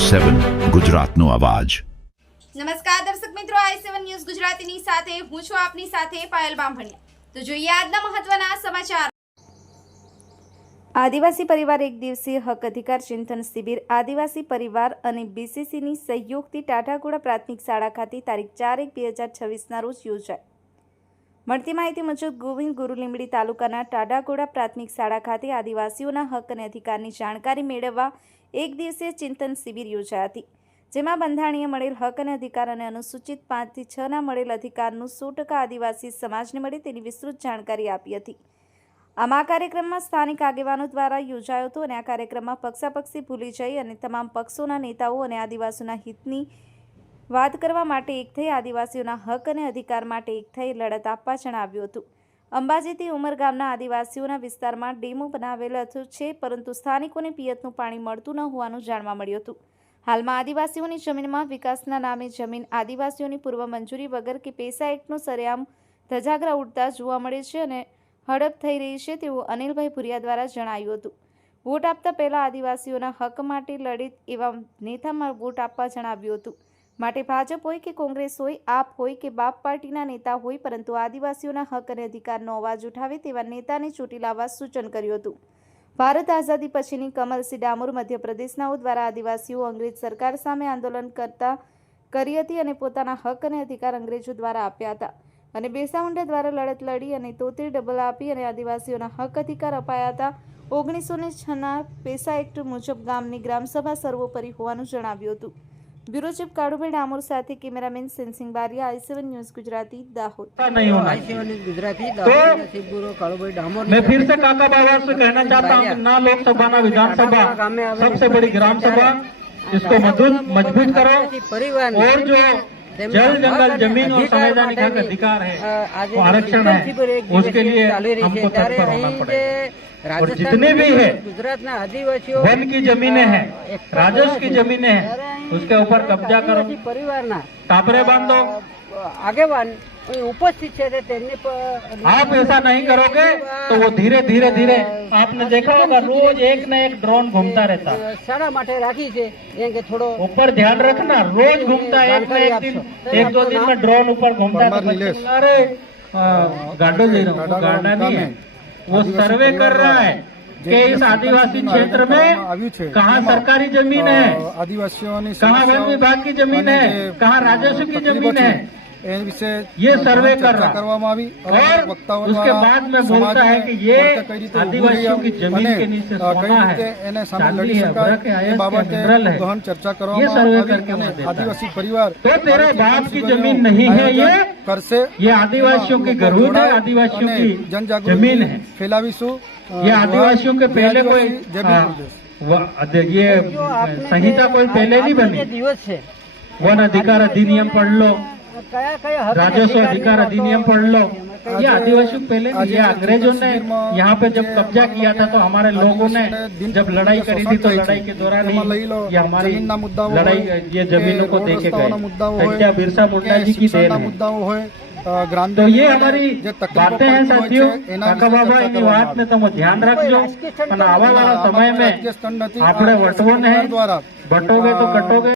7 ગુજરાતનો અવાજ। નમસ્કાર દર્શક મિત્રો, i7 ન્યૂઝ ગુજરાતીની સાથે હું છું આપની સાથે પાયલ બામભણિયા। તો જોઈએ આજના મહત્વના સમાચાર। આદિવાસી પરિવાર એક દિવસીય હક અધિકાર ચિંતન શિબિર આદિવાસી પરિવાર અને બીસીસીની સહયોગથી ટાટાગોડા પ્રાથમિક શાળા ખાતે તારીખ 4/1/2026ના રોજ યોજાઈ। મળતી માહિતી મુજબ ગોવિંદ ગુરુ લીંબડી તાલુકાના ટાટાગોડા પ્રાથમિક શાળા ખાતે આદિવાસીઓના હક અને અધિકારની જાણકારી મેળવવા એક દિવસીય ચિંતન શિબિર યોજાઈ હતી, જેમાં બંધારણીય મળેલ હક અને અધિકાર અને અનુસૂચિત 5 થી 6ના મળેલ અધિકારનું 100% આદિવાસી સમાજને મળે તેની વિસ્તૃત જાણકારી આપી હતી। આમ આ કાર્યક્રમમાં સ્થાનિક આગેવાનો દ્વારા યોજાયો હતો અને આ કાર્યક્રમમાં પક્ષાપક્ષી ભૂલી જઈ અને તમામ પક્ષોના નેતાઓ અને આદિવાસીઓના હિતની વાત કરવા માટે એક થઈ આદિવાસીઓના હક અને અધિકાર માટે એક થઈ લડત આપવા જણાવ્યું હતું। અંબાજીથી ઉમરગામના આદિવાસીઓના વિસ્તારમાં ડેમો બનાવેલો છે, પરંતુ સ્થાનિકોને પિયતનું પાણી મળતું ન હોવાનું જાણવા મળ્યું હતું। હાલમાં આદિવાસીઓની જમીનમાં વિકાસના નામે જમીન આદિવાસીઓની પૂર્વ મંજૂરી વગર કે પૈસા એક્ટનો સરેઆમ ધજાગરા ઉડતા જોવા મળે છે અને હડપ થઈ રહી છે તેવું અનિલભાઈ ભુરિયા દ્વારા જણાવ્યું હતું। વોટ આપતા પહેલા આદિવાસીઓના હક માટે લડે એવા નેતામાં વોટ આપવા જણાવ્યું હતું। માટે ભાજપ હોય કે કોંગ્રેસ હોય, આપ હોય કે બાપ પાર્ટીના નેતા હોય, પરંતુ આદિવાસીઓના હક અને અધિકારનો અવાજ ઉઠાવે તેવા નેતાને ચૂંટી લાવવા સૂચન કર્યું હતું। ભારત આઝાદી પછીની કમલસિંહ ડામોર મધ્યપ્રદેશનાઓ દ્વારા આદિવાસીઓ અંગ્રેજ સરકાર સામે આંદોલન કરી હતી અને પોતાના હક અને અધિકાર અંગ્રેજો દ્વારા આપ્યા હતા અને બિરસા મુંડા દ્વારા લડત લડી અને 73 ડબલ આપી અને આદિવાસીઓના હક અધિકાર અપાયા હતા। 1906ના પૈસા એક્ટ મુજબ ગામની ગ્રામસભા સર્વોપરી હોવાનું જણાવ્યું હતું। ब्यूरो चीफ काड़ूभाई डामोर साथ cameraman Sensing Baria, i7 news Gujarati, Dahod. नहीं होना i7 news Gujarati Dahod chief bureau Kadubhai Damor. मैं फिर से काका बाबा से कहना चाहता हूँ, ना लोकसभा ना विधानसभा, सबसे बड़ी ग्राम सभा, इसको मजबूत करो और जो जल जंगल जमीन और संवैधानिक हक अधिकार है वो आरक्षण है, उसके लिए हमको तत्पर होना पड़ेगा। और जितने भी है गुजरात ना आदिवासियों वन की जमीनें हैं, राजस्व की जमीनें हैं, उसके ऊपर कब्जा करो, परिवार ना टापरे बांधो। आगेवान उपस्थित है, आप ऐसा नहीं करोगे तो वो धीरे धीरे धीरे आपने देखा होगा रोज एक न एक ड्रोन घूमता रहता। शाळा માટે રાખી છે કે થોડો ऊपर ध्यान रखना, रोज घूमता है, एक दो दिन में ड्रोन ऊपर घूमता है। अरे गाडो ले रहा हूँ, गाड़ा नहीं है, वो सर्वे कर रहा है कि इस आदिवासी क्षेत्र में कहाँ सरकारी जमीन है, आदिवासियों कहाँ वन विभाग की जमीन है, कहाँ राजस्व की जमीन है, ये सर्वे कर रहा और उसके बाद में बोलता है कि ये आदिवासियों की जमीन के नीचे सोना है, चांदी है, वरख है, मिनरल है, ये सर्वे करके आदिवासी परिवार तो तेरे बाप की जमीन नहीं है, ये आदिवासियों की गरूर है, आदिवासियों की जमीन है। ये आदिवासियों के पहले कोई ये संहिता कोई पहले नहीं बनी। वन अधिकार अधिनियम पढ़ लो, राजस्व अधिकार अधिनियम पढ़ लो, ये आदिवासियों पहले ये अंग्रेजों ने यहाँ पे जब कब्जा किया था तो हमारे लोगों ने जब लड़ाई करी थी तो लड़ाई के दौरान ही ये हमारी लड़ाई ये जमीनों को देके गए। क्या बिरसा मुंडा जी की देन है। तो ये हमारी बातें हैं साथियों। काका बाबा एनी बात ने તમે ધ્યાન રાખજો અને આવા વાળા સમય में આપણે વટવો નહીં, બટોગે તો કટોગે।